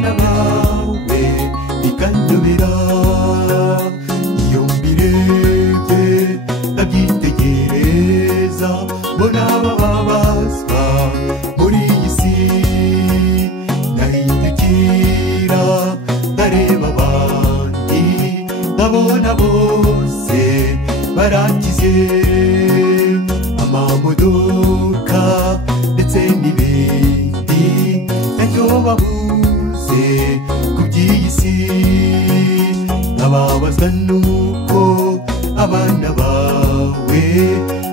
abana bawe bikanyobera iyo mbirebye ndabyitegereza mbona bababazwa muri iyi si ndahindukira ndareba abandi ndabona bose barakize amamodoka ndetse n'ibindi ntacyo babuze ku by'iyi si nkababazwa nuko abana bawe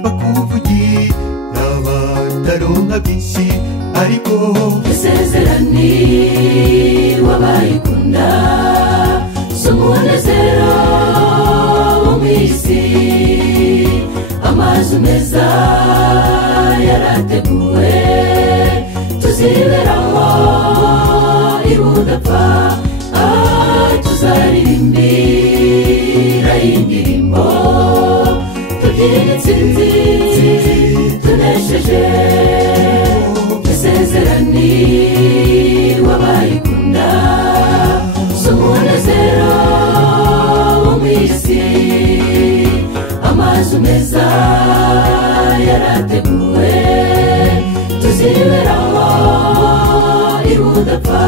bakuvugira bataronka byinshi ariko isezerani wabayikunda s'umunezero wo mw'isi amazu meza yarateguwe tuziberaho ibudapfa tuzaririmbira indirimbo tubyina intsinzi tunesheje isezerani wabayikunda s'umunezero wo mw'isi amazu meza yarateguwe tuziberaho ibudapfa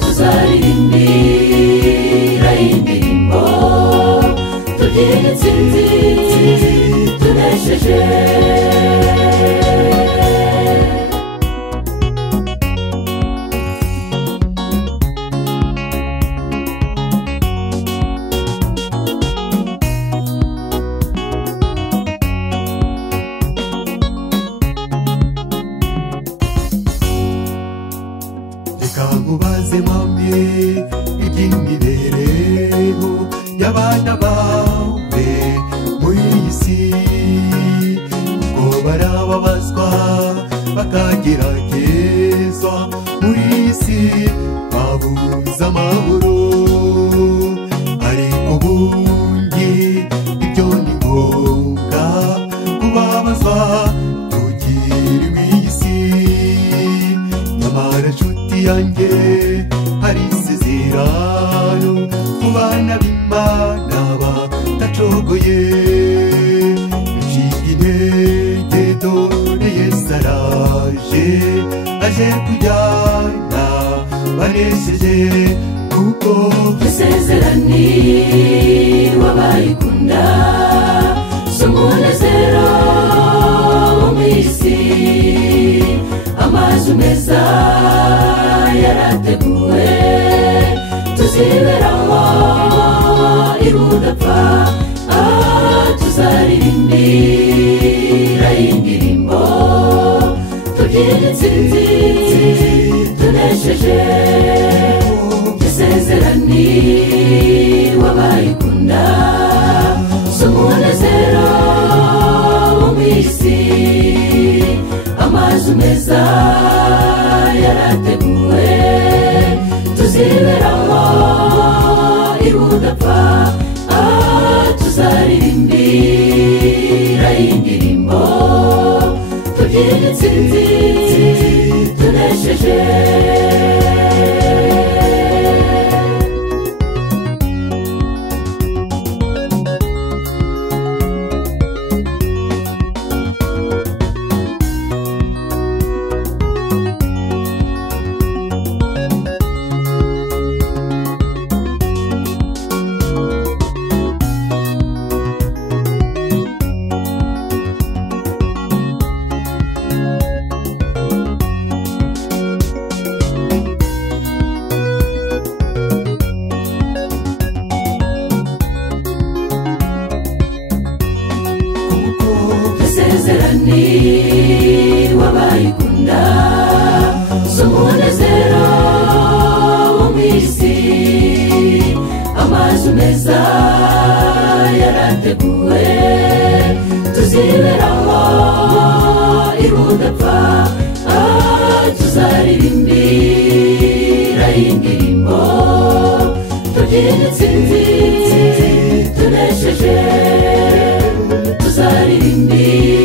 tuzaririmbira indirimbo tubyina intsinzi tunesheje nkubaze mwami iby'imibereho y'abana bawe muri iyi si kuko barababazwa bakageragezwa muri iyi si babuze amahoro ariko ubundi ibyo ni ngombwa kubabazwa tugiriwe iyi si nyamara nshuti yanjye hari isezerano ku bana b'Imana badacogoye uciga intege dore Yesu araje aje kujyana banesheje kuko isezerani wabayikunda s'umunezero wo mw'isi amazu meza yarateguwe tuziberaho ibudapfa tuzaririmbira indirimbo tubyina intsinzi tunesheje isezerani wabayikunda s'umunezero wo mw'isi amazu meza yarateguwe tuziberaho ibudapfa tuzaririmbira indirimbo tubyina intsinzi tunesheje isezerani wabayikunda s'umunezero wo mw'isi amazu meza yarateguwe tuziberaho ibudapfa tuzaririmbira indirimbo tubyina intsinzi tunesheje tuzaririmbira